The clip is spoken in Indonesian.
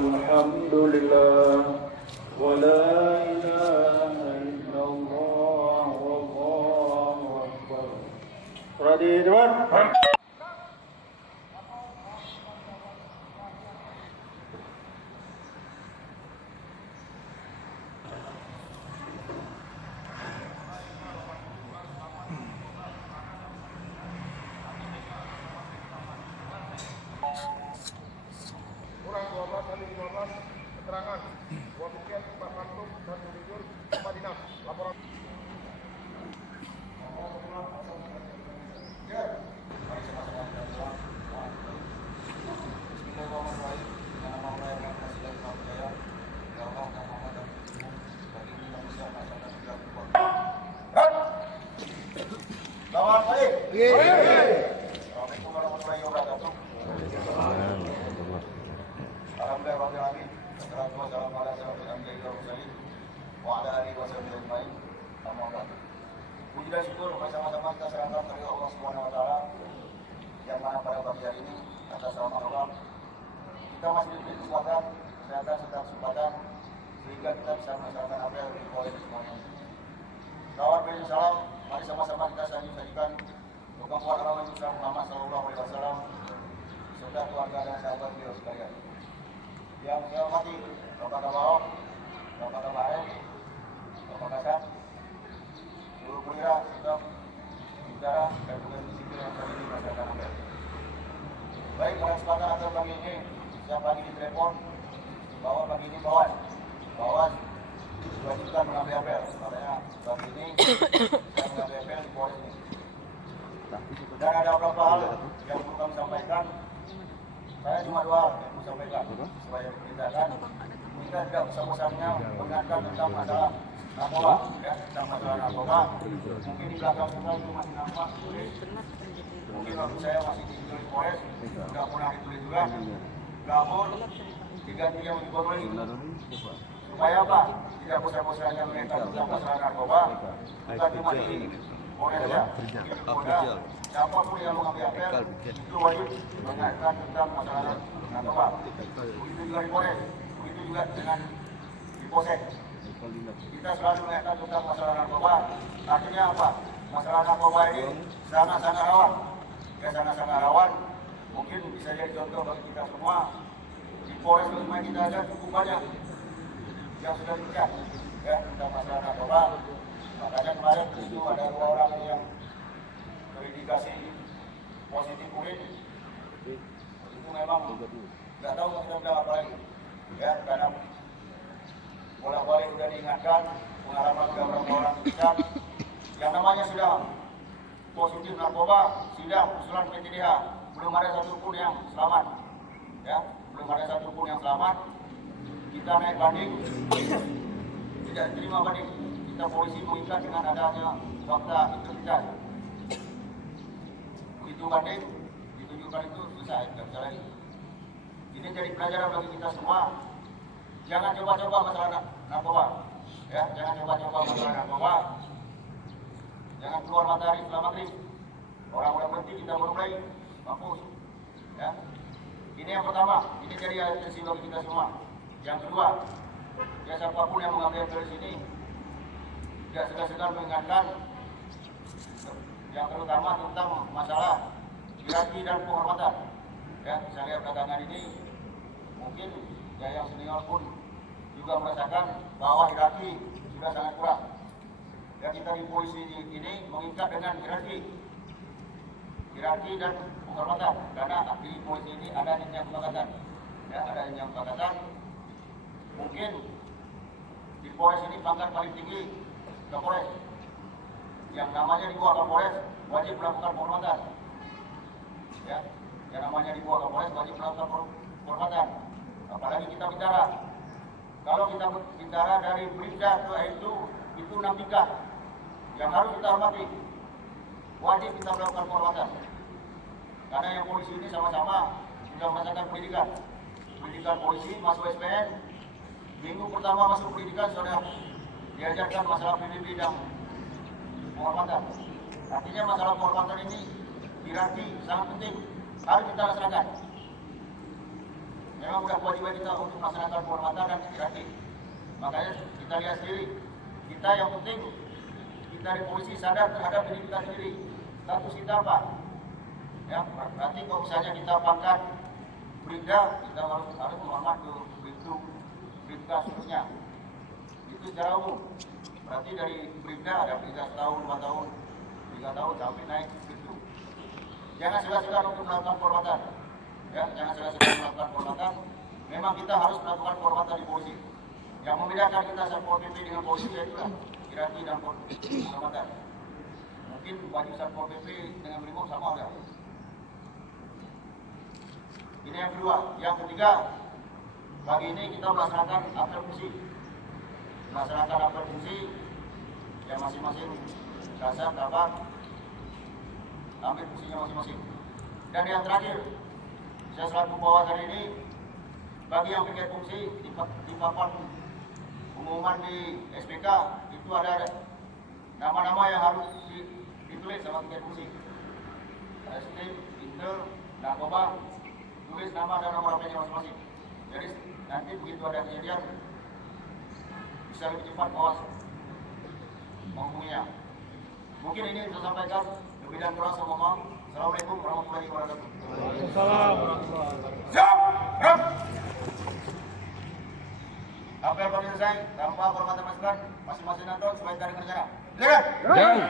والحمد لله ولا إله إلا الله والله أكبر. Ready, teman? Kurang 12 kali 15 keterangan Buah Bukit, Pak Pantuk, dan Jujur, Pak Dinas. Laporan. Selamat pagi. Assalamualaikum warahmatullahi wabarakatuh. Alhamdulillahirrahmanirrahim. Wassalatu wassalamu ala asyrofil anbiya'i wal mursalin wa ala alihi wasahbihi ajmain. Amma ba'du. Puji dan syukur bersama-sama kita serahkan kepada Allah Subhanahu wa taala yang mana pada pagi hari ini atas nama Allah kita masih diberi kesempatan, kesehatan serta kesempatan sehingga kita bisa melaksanakan apa yang diboleh semuanya. Kawan beri salam, mari sama-sama kita sajikan bukan Muhammad sallallahu alaihi wasallam serta keluarga dan sahabat beliau sekalian. Yang saya hormati Bapak Kabaro, Bapak Kabaret, Bapak Kasat, seluruh perwira, serta saudara dan juga sipil yang terdiri masyarakat Ampel. Baik, pada kesempatan akhir pagi ini, saya pagi di telepon bahwa pagi ini Bawas diwajibkan mengambil apel. Makanya pagi ini saya mengambil apel di Polres ini. Dan ada beberapa hal yang perlu kami sampaikan. Saya cuma dua hal yang mau sampaikan supaya diperintahkan kita tidak bosan-bosannya mengingatkan tentang masalah narkoba, ya, tentang masalah narkoba. Mungkin di belakang kita itu masih nampak tulis, mungkin waktu saya masih di Polres tidak pernah ditulis juga. Namun diganti yang lebih baru supaya apa? Tidak bosan-bosannya mengingatkan tentang masalah narkoba. Kita cuma di Polres ya, siapapun yang mengambil apel itu wajib mengingatkan tentang masalah narkoba. Begitu juga di Polres, begitu juga dengan di Polsek. Kita selalu mengingatkan tentang masalah narkoba. Artinya apa? Masalah narkoba ini sangat-sangat rawan. Ya, sangat-sangat rawan. Mungkin bisa jadi contoh bagi kita semua. Di Polres Kelima kita ada cukup banyak yang sudah dipecat ya tentang masalah narkoba. Makanya kemarin itu ada 2 orang yang terindikasi positif urin. Itu memang nggak tahu kita udah apa lagi ya, karena bolak-balik sudah diingatkan, pengalaman juga beberapa orang dipecat. Yang namanya sudah positif narkoba, sidang usulan PTDH, belum ada satupun yang selamat ya, belum ada satupun yang selamat. Kita naik banding, tidak terima banding. Kita polisi mengikat dengan adanya fakta integritas. Itu banding, ditunjukkan itu selesai, tidak bisa lagi. Ini jadi pelajaran bagi kita semua. Jangan coba-coba masalah narkoba, ya, jangan coba-coba masalah narkoba. Jangan keluar matahari setelah maghrib. Orang udah berhenti, kita baru mulai, mampus. Ya, ini yang pertama. Ini jadi atensi bagi kita semua. Yang kedua, ya siapapun yang mengambil dari sini, tidak segan-segan mengingatkan yang terutama tentang masalah hierarki dan penghormatan. Ya, saya lihat belakangan ini mungkin ya yang senior pun juga merasakan bahwa hierarki sudah sangat kurang. Ya, kita di polisi ini mengikat dengan hierarki dan penghormatan, karena di polisi ini ada jenjang pangkatan. Ya, ada jenjang pangkatan. Mungkin di Polres ini pangkat paling tinggi Kapolres. Yang namanya di bawah Kapolres wajib melakukan penghormatan. Ya, yang namanya di bawah Kapolres wajib melakukan penghormatan. Apalagi kita bicara. Kalau kita bicara dari Bribda ke itu 6 tingkat yang harus kita hormati. Wajib kita melakukan penghormatan. Karena yang polisi ini sama-sama sudah merasakan pendidikan. Pendidikan polisi masuk SPN. Minggu pertama masuk pendidikan sudah diajarkan masalah PBB dan penghormatan. Artinya masalah penghormatan ini hierarki sangat penting, harus kita laksanakan. memang sudah kewajiban kita untuk melaksanakan penghormatan dan hati. Makanya kita lihat sendiri, kita yang penting kita di polisi sadar terhadap diri kita sendiri. Status kita apa? Ya, berarti kalau misalnya kita pangkat Bribda, kita harus menghormat ke Bribda seterusnya. Itu secara umum. Berarti dari Bribda ada Bribda setahun, 2 tahun, 3 tahun sampai naik itu. Jangan segan-segan untuk melakukan penghormatan. Ya, jangan segan-segan melakukan penghormatan. Memang kita harus melakukan penghormatan di polisi. Yang membedakan kita Satpol PP dengan polisi itulah hierarki dan penghormatan. Mungkin baju Satpol PP dengan Brimob sama ada. Ini yang kedua. Yang ketiga, pagi ini kita melaksanakan apel fungsi. Melaksanakan apel fungsi yang masing-masing kasar, kabak, ambil fungsinya masing-masing. Dan yang terakhir, saya selaku bawa hari ini, bagi yang piket fungsi di papan pengumuman di SPK itu ada nama-nama yang harus ditulis sama piket fungsi. Estim, Intel, Narkoba, tulis nama dan nomor HP-nya masing-masing. Jadi nanti begitu ada kejadian bisa lebih cepat awas menghubunginya. Mungkin ini saya sampaikan, lebih dan kurang saya mohon maaf. Assalamualaikum warahmatullahi wabarakatuh. Siap, gerak. Apel bagi selesai, tanpa hormatan masukan, masing-masing nonton sebagai dari kerjanya. Silakan. Jauh.